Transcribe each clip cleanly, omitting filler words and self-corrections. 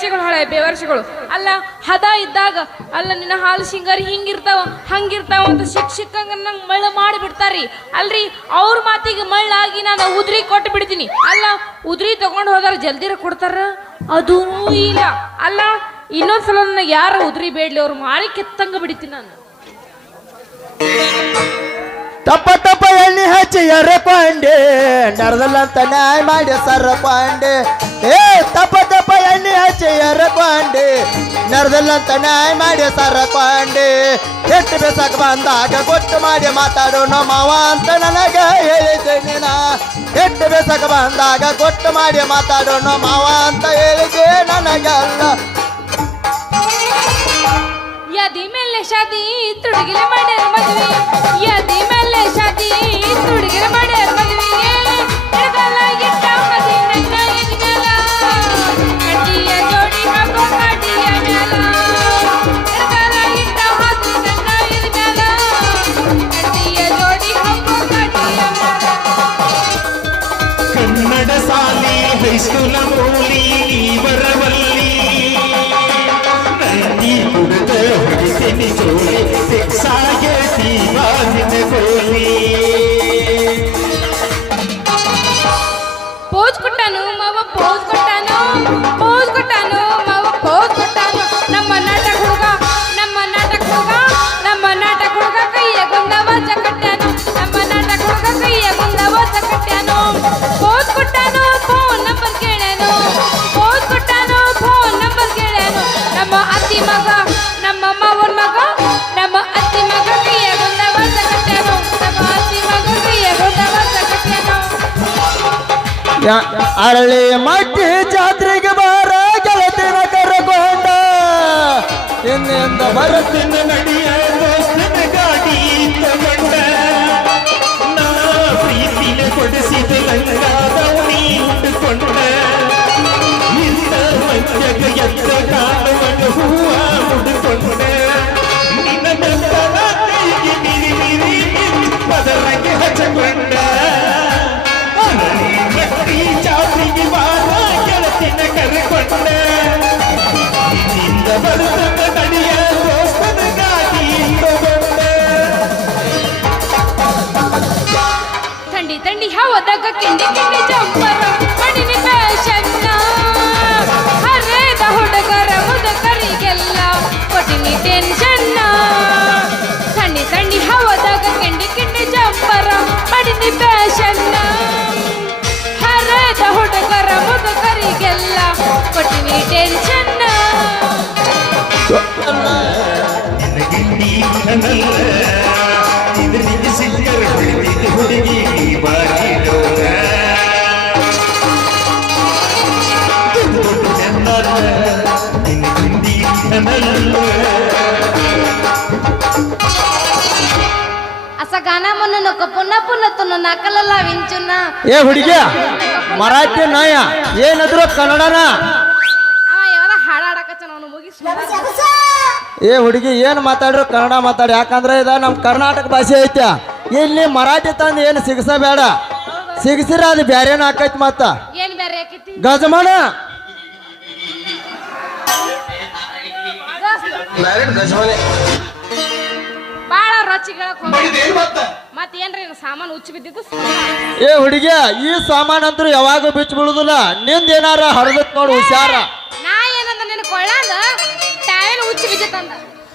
ಬೇವರ್ಷಿಗಳು ಹಳೆ ಬೇವರ್ಷಿಗಳು ಅಲ್ಲ ಹದ ಇದ್ದಾಗ ಅಲ್ಲ ನಿನ್ನ ಹಾಲು ಸಿಂಗಾರಿ ಹಿಂಗಿರ್ತಾವ ಹಂಗಿರ್ತಾವ ಅಂತ ಶಿಕ್ಷಕಂಗ ನಂಗೆ ಮಳ್ಳ ಮಾಡಿ ಬಿಡ್ತಾರ್ರಿ ಅಲ್ರಿ ಅವ್ರ ಮಾತಿಗೆ ಮಳ್ಳಾಗಿ ನಾನು ಉದ್ರಿ ಕೊಟ್ಟು ಬಿಡ್ತೀನಿ ಅಲ್ಲ ಉದ್ರಿ ತಗೊಂಡು ಹೋದಾರ ಜಲ್ದಿರ ಕೊಡ್ತಾರ ಅದೂ ಇಲ್ಲ ಅಲ್ಲ ಇನ್ನೊಂದ್ಸಲ ನನಗೆ ಯಾರ ಉದ್ರಿ ಬೇಡ್ಲಿ ಅವ್ರು ಮಾರಿ ಕೆತ್ತಂಗ ಬಿಡ್ತೀನಿ ನಾನು ತಪ್ಪ ತಪ್ಪ ಎಣ್ಣೆ ಹಚ್ಚಿ ಪಾಂಡೆ ನಡ್ದಲ್ಲಂತ ನ್ಯಾಯ ಮಾಡಿ ಸರ ಪಾಂಡೆ ಏ ತಪ್ಪ ತಪ್ಪ ಎಣ್ಣೆ ಹಚ್ಚಿ ಪಾಂಡೆ ನಡ್ದಲ್ಲಂತ ನ್ಯಾಯ ಮಾಡಿ ಸರ ಪಾಂಡೆ ಎಟ್ಟು ಬೇಸಕ್ ಬಂದಾಗ ಗೊತ್ತು ಮಾಡಿ ಮಾತಾಡೋಣ ಮಾವ ಅಂತ ನನಗ ಹೇಳಿದ್ದೇನೆ ನಾ ಎಟ್ಟು ಬೇಸಕ್ ಬಂದಾಗ ಗೊತ್ತು ಮಾಡಿ ಮಾತಾಡೋಣ ಮಾವ ಅಂತ ಹೇಳಿದೆ ನನಗಲ್ಲ ಯಾದಿ ಮೇಲೆ ಶಾದಿ ತುಡುಗಿಲೆ ಮಾಡ್ಯಾರ ಮದುವೆ ಯಾದಿ ಮೇಲೆ ಶಾದಿ ತುಡುಗಿಲೆ ಮಾಡ್ಯಾರ ಮದುವೆಗೆ ಎಡಗಾಲ ಇಟ್ಟ ಮದಿ ನನ್ನ ಎದ್ಮ್ಯಾಲ ಕಡ್ಡಿಯ ಜೋಡಿ ಹಾಕೋ ಕಡ್ಡಿಯ ಮ್ಯಾಲ ಎಡಗಾಲ ಇಟ್ಟ ಹಾಕು ನನ್ನ ಎದ್ಮ್ಯಾಲ ಕಡ್ಡಿಯ ಜೋಡಿ ಹಾಕೋ ಕಡ್ಡಿಯ ಮ್ಯಾಲ ಕನ್ನಡ ಸಾಲಿ ಹೈಸ್ಕೂಲ ಮೂಲಿ ಬರವಲ್ಲಿ ನಂದಿ ಕುಡಿದ ಹೊಡಿತೀನಿ ಜೋಲಿ ಸಾಗೆ ತೀವಾದಿನ ಗೋಲಿ ಪೋಜ್ ಕೊಟ್ಟಾನು ಮಾವ ಪೋಜ್ ಕೊಟ್ಟಾನು ಮಾವ ಪೋಜ್ ಕೊಟ್ಟಾನು ನಮ್ಮ ನಾಟಕ ಹುಡುಗ ಕೈಯ ಗುಂದವ ಚಕಟ್ಯಾನು ನಮ್ಮ ನಾಟಕ ಹುಡುಗ ಕೈಯ ಗುಂದವ ಚಕಟ್ಯಾನು ಪೋಜ್ ಕೊಟ್ಟಾನು ಫೋನ್ ನಂಬರ್ ಕೇಳ್ಯಾನು ಪೋಜ್ ಕೊಟ್ಟಾನು ಫೋನ್ ನಂಬರ್ ಕೇಳ್ಯಾನು ನಮ್ಮ ಅತ್ತಿ ಮಗ ನಮ್ಮ ಮಾವನ ಮಗ ನಮ್ಮ ಅತ್ತಿ ಮಗ ಕೈಯ ಗುಂದವ ಚಕಟ್ಯಾನು ನಮ್ಮ ಅತ್ತಿ ಮಗ ಕೈಯ ಗುಂದವ ಚಕಟ್ಯಾನು ಅರಳಿ ಮಟ್ಟಿ ಜಾತ್ರೆಗೆ ಬಾರ ಗೆಳತಿನ ಕರಕೊಂಡ ಇನ್ನಿಂದ ಭರತನ ನಡಿಯ ದೋಸ್ತನ ಗಾಡಿ ತಗೊಂಡ ನಾ ಪ್ರೀತಿನ ಕೊಡಿಸಿದ ಲಂಗಾದವನಿ ಉಟ್ಟುಕೊಂಡ ಇಂದ ಮಧ್ಯಗ ಎತ್ತ ಕಾಣುವನು ಹೂವ ಮುಡುಕೊಂಡ ನಿನ್ನ ನಂತರ ಕೈಗೆ ಮಿರಿ ಪದರಕ್ಕೆ ಹಚ್ಚಕೊಂಡ ಮಟ್ಟಿ ಜಾತ್ರೆಗೆ ಬಾರ ಗೆಳತಿನ ಕರೆಕೊಂಡ ನಿನ್ನಿಂದ ಭರತನ ನಡಿಯ ದೋಸ್ತನ ಗಾಡಿ ತಗೊಂಡ ಥಂಡಿ ಹವದಾಗ ಕಿಂಡಿ ಜಂಪರ ಮಣಿನಿ ಫ್ಯಾಷನ್ನ ಹರಿದ ಹುಡುಗರ ಮುದುಕರಿಗೆಲ್ಲ ಕೊಟ್ಟಿನಿ ಟೆನ್ಷನ್ನ ಥಂಡಿ ಹವದಾಗ ಕಿಂಡಿ ಜಂಪರ ಮಣಿನಿ ಫ್ಯಾಷನ್ನ ಹರಿದ ಹುಡುಗರ ಮುದುಕರಿಗೆಲ್ಲ ಕೊಟ್ಟಿನಿ ಟೆನ್ಷನ್ನ ಗಿಂಡಿ ನಲ್ಲ ಇದರಿಗೆ ಸಿಕ್ಕರ ಬಿಡಿದ ಹುಡುಗಿ ಬಾಗಿಲೋಗ ದೊಡ್ಡ ನೆನ್ನಲ್ಲ ನಿನ್ನ ಗಿಂಡಿ ನಲ್ಲ असा गाना म्हणू नको पुन्हा तुला नाकाला विंचुना ಏ ಹುಡುಗಿಯ ಮರಾಠಿ ನಾಯ ಏನಾದ್ರು ಕನ್ನಡನ ಯಾವಾಗ ಹಾಡಾಡಕಚ್ಚ ನಾನು ಮುಗಿಸ್ ಏ ಹುಡುಗಿ ಏನು ಮಾತಾಡ್ರು ಕನ್ನಡ ಮಾತಾಡಿ ಯಾಕಂದ್ರೆ ಇದ ನಮ್ಮ ಕರ್ನಾಟಕ ಭಾಷೆ ಐತೆ ಇಲ್ಲಿ ಮರಾಠಿ ತಂದು ಏನು ಸಿಗಸಬೇಡ ಸಿಗಸಿರ ಅದು ಬ್ಯಾರೇನ ಆಕೈತಿ ಮತ್ತ ಏನ್ ಬೇರೆ ಆಕೈತಿ ಗಜಮಾನ ಬಾಳ ರೊಚ್ಚಿಗಳಕ್ ಮತ್ತೇನ್ರಿ ಸಾಮಾನು ಉಚ್ಚಿ ಬಿದ್ದಿದ್ದು ಏ ಹುಡುಗಿಯ ಈ ಸಾಮಾನ್ ಅಂತೂ ಯಾವಾಗ ಬಿಚ್ಚ ಬೀಳುದಿಲ್ಲ ನಿಂದ ಏನಾರ ಹರಿದತ್ ನೋಡು ಹುಷಾರ ನಾ ಏನಂದ ನಿನ್ ಕೊಳ್ಳಂದ ಟ್ಯಾವೇನ್ ಉಚ್ಚಿ ಬಿದ್ದಿತ್ತಂದ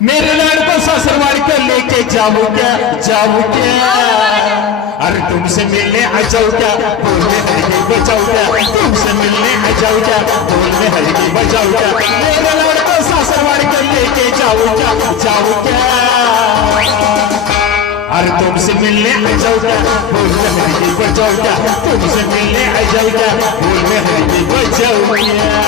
मेरे लाड़ को ससुरवाड़ को लेके जाऊं क्या अरे तुमसे मिलने आ जाऊं क्या बोलने हल्की बजाऊं क्या तुमसे मिलने आ जाऊं क्या बोलने हल्की बजाऊं क्या मेरे लाड़ को ससुरवाड़ को लेके जाऊं क्या अरे तुमसे मिलने आ जाऊं क्या बोलने हल्की बजाऊं क्या तुमसे मिलने आ जाऊं क्या बोलने हल्की बजाऊं क्या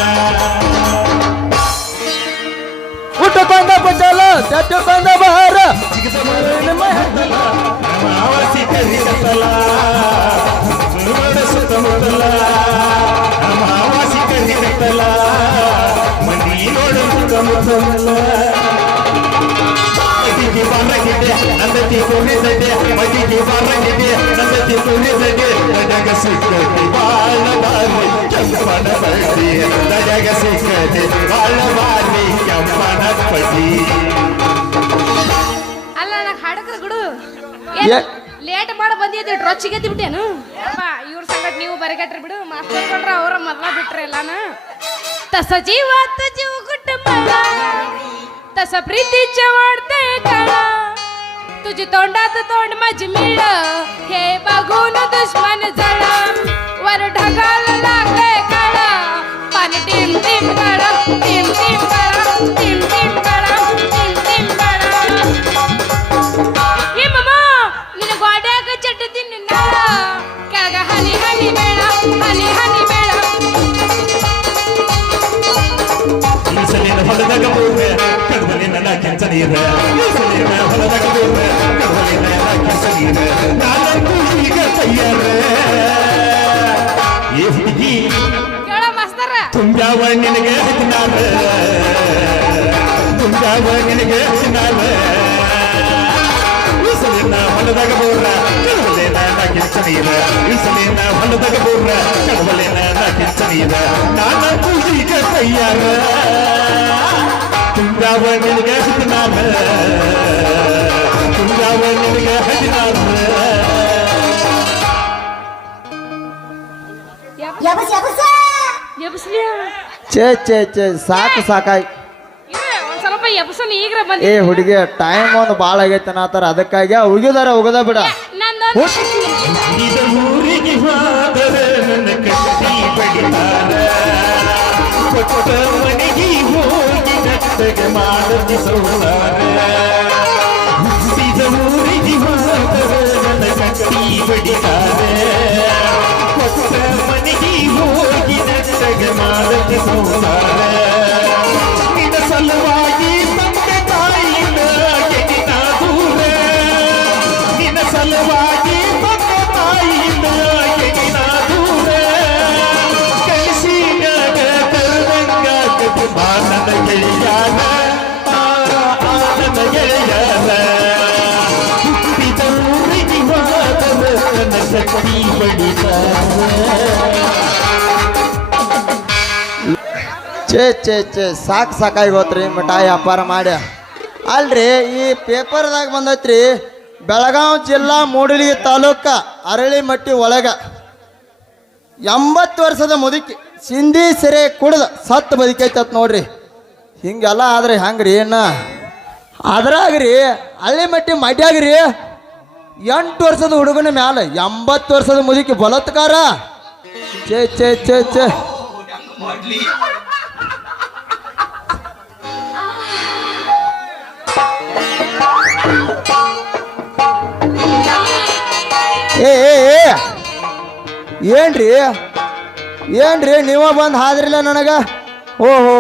ಉಟ್ಟಕೊಂಡ ಬುಟ್ಟಲ ತಟ್ಟಕೊಂಡ ಬಹಾರ ಆವಾಸಿ ಕರಿಗತ್ತಲ ಸುತ್ತಮುತ್ತಲ ಆವಾಸಿ ಕರಿಗತ್ತಲ ಮಂದಿ ನೋಡು ಸುತ್ತಮುತ್ತಲ ಮದಿಗೆ ಬಾರಗಿದೆ ನಂದತಿ ಕುಣಿದಡೆ ಮದಿಗೆ ಬಾರಗಿದೆ ನಂದತಿ ಕುಣಿದಡೆ ನನಗ ಸಿಕ್ಕಿ ಬಾಳ ಬಾರಿ ಕೆಂಪನ ಬಳ್ಳಿ ನನಗ ನಿನಗೆ ಸಿಕ್ಕದೆ ಬಾಳವಾರಿ ಕೆಂಪನ ಪಟ್ಟಿ. ಅಲ್ಲ ನನಗೆ ಹಾಡಕ್ರ ಗುಡು ಏ- ಲೇಟ್ ಮಾಡಿ ಬಂದಿದ್ದೆ ರೊಚ್ಚಿಗೆ ಬಿಟ್ಟೇನು ಇವ್ರ ಸಂಗಟ ನೀವು ಬರಿಗಟ್ರಿ ಬಿಡು ಮಾಸ್ತರ್ ಕೊಡ್ರ ಅವ್ರ ಮೊದ್ಲ ಬಿಟ್ರಿ ಎಲ್ಲಾನ तस जीवात जीव कुटुंबाला तसा प्रीतीच्या वाढते काळा तुझी तोंडात तोंड माझी मिळ हे बघून दुश्मन जळा वर ढगाला लागले काळा पाणी टिम टिम काळा टिम टिम काळा टिम टिम काळा टिम टिम काळा हे मामा ನಿನ್ನ ಗೋಡ್ಯಾಗ ಚಟ್ಟ ತಿನ್ನ ನಾಳ ಕೆಳಗ ಹನಿ ಹನಿ ಬೇಡ ಹನಿ ಹನಿ ಬೇಡ ಈಸಲಿನ ಹೊಲದಾಗ ಬೋರ್ವೆ ಕಡವಲಿನ ನಾಕಿಂಚ ನೀರ ಈಸಲಿನ ಹೊಲದಾಗ ಬೋರ್ವೆ ಕಡವಲಿನ ನಾಕಿಂಚ ನೀರ ನಾನಂತೂ ಈಗ ತಯ್ಯಾರ ಏ ಹುಡುಗಿ ಕೇಳ ಮಾಸ್ತರ ತುಂಬ್ಯಾವ ನಿನಗೆ ಹದಿನಾರ ತುಂಬ್ಯಾವ ನಿನಗೆ ಹದಿನಾರ ಈಸಲಿನ ಹೊಲದಾಗ ಬೋರ್ರ ಕಡವಲಿನ ನಾಕಿಂಚ ನೀರ ಈಸಲಿನ ಹೊಲದಾಗ ಬೋರ್ರ ಕಡವಲಿನ ನಾಕಿಂಚ ನೀರ ನಾನಂತೂ ಈಗ ತಯ್ಯಾರ ತುಂಬ್ಯಾವ ನಿನಗೆ ಹದಿನಾರ ತುಂಬ್ಯಾವ ನಿನಗೆ ಹದಿನಾರ ಎಬ್ಸ್ಲಿಯಾ ಛೇ ಸಾಕು ಸಾಕಾಗಿ ಒಂದ್ ಸ್ವಲ್ಪ ಎಬ್ಸನ್ ಈಗ್ರ ಏ ಬಂದಿ ಹುಡುಗಿ ಟೈಮ್ ಒಂದು ಭಾಳ ಆಗೈತೆ ಅನ್ನತ್ತಾರ ಅದಕ್ಕಾಗಿ ಉಗಿದ ಬಿಡ ನಂದೊಂದು ಇದ ಊರಿಗೆ ಹೋದರೆ ನನ್ನ ಕಟ್ಟಿ ಬಡಿತಾರ ಕೊಟ್ಟ ಮನೆಗೆ ಹೋಗಿ ನಟ್ಟಗೆ ಮಾಡದಿ ಸೋಲಾರ ಇದ ಊರಿಗೆ ಹೋದರೆ ನನ್ನ ಕಟ್ಟಿ ಬಡಿತಾರ ಕೊಟ್ಟ ಮನೆಗೆ ಹೋಗಿ ನಟ್ಟಗೆ ಮಾಡದಿ ಸೋಲಾರ ನಿನ್ನ ಸಲುವಾಗಿ ತಂದೆ ತಾಯಿನ ಕೆಟ್ಟಿನ ದೂರ ನಿನ್ನ ಸಲುವಾಗಿ ತಂದೆ ತಾಯಿನ ಕೆಟ್ಟಿನ ದೂರ ಕಲಿಸಿನಾಗ ಕರುಣಂಗ ಮಾನದ ಗೆಳೆಯಾನ ಆನಂದ ಗೆಳೆಯಾನ ಹುಟ್ಟಿದ ಊರಿಗೆ ಹೋದವ ನನ್ನ ಶಕ್ತಿ ಬಡಿತಾರ ಛೇ ಸಾಕಾಗಿ ಹೋತ್ರಿ ಮಿಠಾಯಿ ವ್ಯಾಪಾರ ಮಾಡ್ಯ ಅಲ್ರಿ ಈ ಪೇಪರ್ದಾಗ ಬಂದೈತ್ರಿ ಬೆಳಗಾವಿ ಜಿಲ್ಲಾ ಮೂಡಲಗಿ ತಾಲೂಕ ಅರಳಿಮಟ್ಟಿ ಒಳಗ 80 ವರ್ಷದ ಮುದುಕಿ ಸಿಂಧಿ ಸೆರೆ ಕುಡ್ದ ಸತ್ತು ಬದುಕೈತತ್ ನೋಡ್ರಿ ಹಿಂಗೆಲ್ಲ ಆದ್ರೆ ಹೆಂಗ್ರಿ ಏನ ಅದ್ರಾಗ್ರಿ ಅರಳಿಮಟ್ಟಿ ಮಡ್ಯಾಗ್ರಿ 8 ವರ್ಷದ ಹುಡುಗನ ಮ್ಯಾಲ 80 ವರ್ಷದ ಮುದುಕಿ ಬಲತ್ಕಾರ ಛೇ ಏ ಏನ್ರಿ ನೀವ ಬಂದು ಹಾದ್ರಿಲ್ಲ ನನಗ ಓಹೋ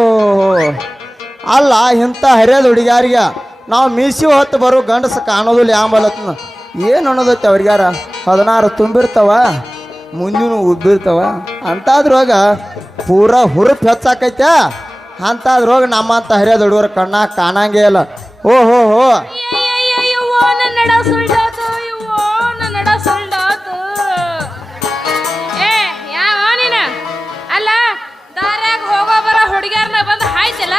ಅಲ್ಲ ಇಂಥ ಹರಿಯದ ಹುಡುಗ್ಯಾರಿಗೆ ನಾವು ಮೀಸಿ ಹೊತ್ತು ಬರೋ ಗಂಡಸ ಕಾಣೋದಿಲ್ಲ ಯಾಂಬಲತ್ನ ಏನು ಅನ್ನೋದೈತೆ ಅವ್ರಿಗಾರ 16 ತುಂಬಿರ್ತಾವ ಮುಂದಿನ ಉಬ್ಬಿರ್ತಾವ ಅಂತಾದ್ರೊಳಗ ಪೂರಾ ಹುರುಪ್ ಹೆಚ್ಚಾಕೈತೆ ಅಂತಾದ್ರೊಳಗ ನಮ್ಮಂತ ಹರಿಯದ ಹುಡುಗರ ಕಣ್ಣಾಗ ಕಾಣಂಗೇ ಇಲ್ಲ ಓಹೋ ಅಯ್ಯೋ ನನ್ನ ನಡ ಸುಳ್ದಾತು ಅಯ್ಯೋ ನನ್ನ ನಡ ಸುಳ್ದಾತು ಏ ಯಾವ ನೀನ ಅಲ್ಲ ದಾರ್ಯಾಗ ಹೋಗೋ ಬರೋ ಹುಡುಗ್ಯಾರನ್ನ ಬಂದು ಹಾಯ್ತಲ್ಲ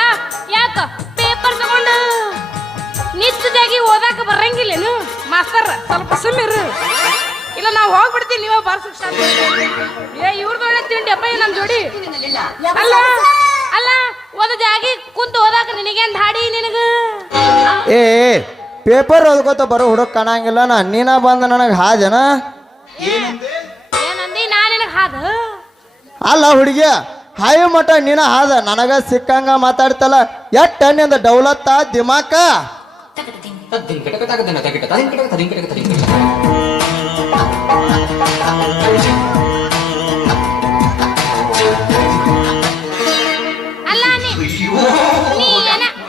ಯಾಕ ಪೇಪರ್ ತಗೊಂಡು ನಿಶ್ಚಿತಾಗಿ ಓದಾಕ ಬರಂಗಿಲ್ಲೇನು ಮಾಸ್ತರ್ ಸ್ವಲ್ಪ ಸುಮ್ಮಿರು ಇಲ್ಲ ನಾವು ಹೋಗ್ಬಿಡ್ತೀವಿ ನೀವೇ ಬಾರ್ಸಕ್ ಸ್ಟಾರ್ಟ್ ಏ ಇವ್ರದೊಳ್ಳೆ ತಿಂಡಿ ಅಪ್ಪ ನಮ್ಮ ಜೋಡಿ ಅಲ್ಲ ಓದದಾಗಿ ಕುಂತು ಓದಾಕ ನಿನಗೇನ್ ಧಾಡಿ ನಿನಗ ಏ ಪೇಪರ್ ಓದ್ಕೋತ ಬರೋ ಹುಡುಗ ಕಾಣಂಗಿಲ್ಲ ನೀನ ಬಂದ ನನಗೆ ಹಾಜನ ಏನಂದಿ ನಾ ನಿನಗೆ ಹಾದ ಅಲ್ಲ ಹುಡುಗಿ ಹಾಯಿ ಮಠ ನೀನ ಹಾದ ನನಗ ಸಿಕ್ಕಂಗ ಮಾತಾಡ್ತಲ್ಲ ಎಟ್ಟ ನಿಂದ ಡೌಲತ್ತ ದಿಮಾಕ ಅಲ್ಲ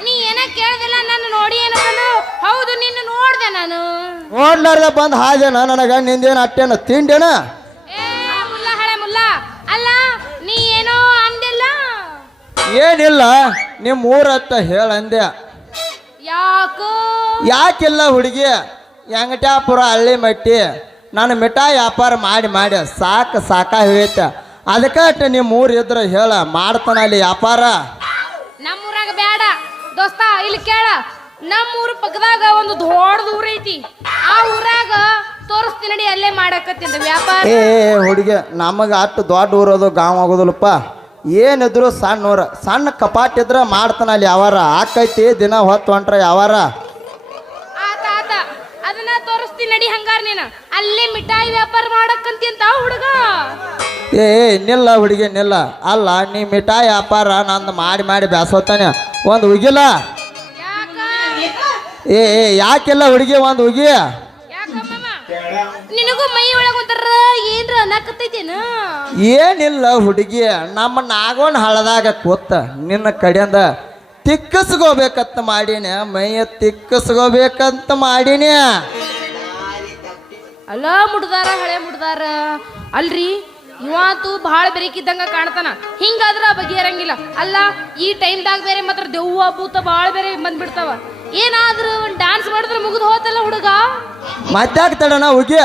ನೀ ಏನ ಕೇಳ್ದಿಲ್ಲ ನನ್ನ ನೋಡಿ ಏನಕ್ಕನು ಹೌದು ನಿನ್ನ ನೋಡ್ದೆ ನಾನು ನೋಡ್ಲಾರ್ದ ಬಂದ್ ಹಾಜನ ನನಗ ನಿಂದೇನು ಅಟ್ಟೇನ ತಿಂಡೇನ ಏ ಮುಲ್ಲ ಹಳೆ ಮುಲ್ಲ ಅಲ್ಲ ನೀ ಏನೋ ಅಂದಿಲ್ಲ ಏನಿಲ್ಲ ನಿಮ್ಮ ಊರತ್ತ ಹೇಳಂದೆ ಯಾಕೋ ಯಾಕಿಲ್ಲ ಹುಡುಗಿ ಎಂಗಟ್ಯಾಪುರ ಹಳ್ಳಿ ಮಟ್ಟಿ ನಾನು ಮಿಠಾಯಿ ವ್ಯಾಪಾರ ಮಾಡಿ ಸಾಕಾಗಿ ಹೋಗೈತೆ ಅದಕ್ಕೆ ನಿಮ್ಮ ಊರು ಇದ್ರೆ ಹೇಳ ಮಾಡ್ತಾನ ಅಲ್ಲಿ ವ್ಯಾಪಾರ. ನಮ್ಮೂರಾಗ ಬೇಡ ದೋಸ್ತ, ಇಲ್ಲಿ ಕೇಳ. ನಮ್ಮೂರು ಪಕ್ಕದಾಗ ಒಂದು ದೊಡ್ಡ ಊರ ಐತಿ. ಆ ಊರಾಗ ತೋರಿಸ್ತೀನಿ ನಡಿ, ಅಲ್ಲೇ ಮಾಡಕತ್ತಿಂದ ವ್ಯಾಪಾರ. ಏ ಹುಡುಗಿ, ನಮಗೆ ಅಷ್ಟು ದೊಡ್ಡ ಊರೋದು ಗಾಂವ್ ಆಗೋದಿಲ್ಲಪ್ಪ. ಏನಿದ್ರು ಸಣ್ಣ ಊರ, ಸಣ್ಣ ಕಪಾಟ್ ಇದ್ರೆ ಮಾಡ್ತಾನ ಅಲ್ಲಿ ಯಾವಾರ ಆಕೈತಿ. ದಿನ ಹೊತ್ತು ಹೊಂಟ್ರ ಯಾವಾರ ಆತ ಆತ, ಅದನ್ನ ತೋರಿಸ್ತೀನಿ ನಡಿ. ಹಂಗಾರ ನೀನು ಅಲ್ಲೇ ಮಿಠಾಯಿ ವ್ಯಾಪಾರ ಮಾಡಕ್ಕಂತಿ ಅಂತ ಹುಡುಗ. ಏ ನಿಲ್ಲ ಹುಡುಗಿ ನಿಲ್ಲ. ಅಲ್ಲ ನೀ ಮಿಠಾಯಿ ವ್ಯಾಪಾರ ನಂದು ಮಾಡಿ ಮಾಡಿ ಬ್ಯಾಸೋತಾನೆ. ಒಂದು ಉಗಿಲ್ಲ. ಯಾಕ ಏ ಯಾಕಿಲ್ಲ ಹುಡುಗಿ, ಒಂದು ಉಗಿ. ಯಾಕಮ್ಮ ನಿನಗೂ ಮೈ ಒಳಗ ಒಂಥರ ಏನ್ರ ಅನ್ನಕತ್ತೈತೇನ? ಏನಿಲ್ಲ ಹುಡುಗಿ, ನಮ್ಮ ನಾಗೋನ್ ಹಳದಾಗ ಕೂತ ನಿನ್ನ ಕಡೆಯಿಂದ ತಿಕ್ಕಸ್ಕೋಬೇಕಂತ ಮಾಡೀನಿ. ಮೈಯ ತಿಕ್ಕಸ್ಕೋಬೇಕಂತ ಮಾಡೀನಿ. ಅಲ್ಲ ಮುಡ್ದಾರ, ಹಳೆ ಮುಡ್ದಾರ ಅಲ್ರಿ. ಇವತ್ತು ಭಾಳ ಬೆರಕಿದ್ದಂಗ ಕಾಣ್ತಾನ. ಹಿಂಗಾದ್ರ ಬಗೆಹರಂಗಿಲ್ಲ. ಅಲ್ಲ ಈ ಟೈಮ್ದಾಗ ಬೇರೆ ಮಾತ್ರ ದೆವ್ವ ಭೂತ ಭಾಳ ಬೇರೆ ಬಂದ್ಬಿಡ್ತಾವ. ಏನಾದ್ರೂ ಒಂದು ಡಾನ್ಸ್ ಮಾಡಿದ್ರೆ ಮುಗಿದು ಹೋತಲ್ಲ ಹುಡುಗ. ಮತ್ತಾಗ್ತಾಡಣ ಉಗಿ.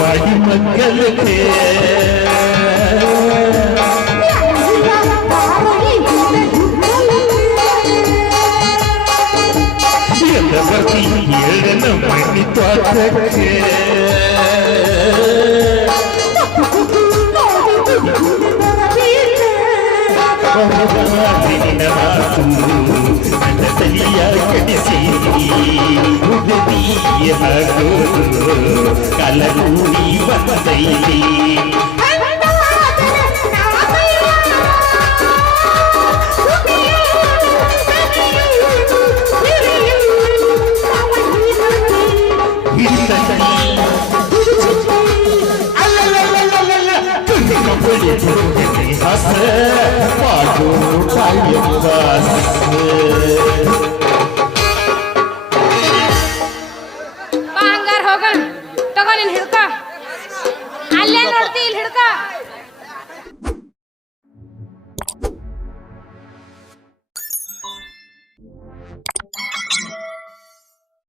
ಮಾಡಿ ಮಕ್ಕಳಿಗೆ ಎಲ್ಲ ಬರ್ತಿ ಏಳನ ಮಣ್ಣಿ ತೋಟಕ್ಕೆ ನನ್ನ ತಲಿಯ ಕಡಿಸಿ ಹುಡುಗಿಯ ಹಾಕೋದು ಕಲಗೂಡಿ ಬಂದೈಲಿ. ಹಸ ಪಾಡು ಹಂಗಾರ ಹೋಗೋಣ. ತಗೋ ನೀನ್ ಹಿಡ್ಕ. ಅಲ್ಲೇ ನೋಡ್ತಿ, ಇಲ್ಲಿ ಹಿಡ್ಕ.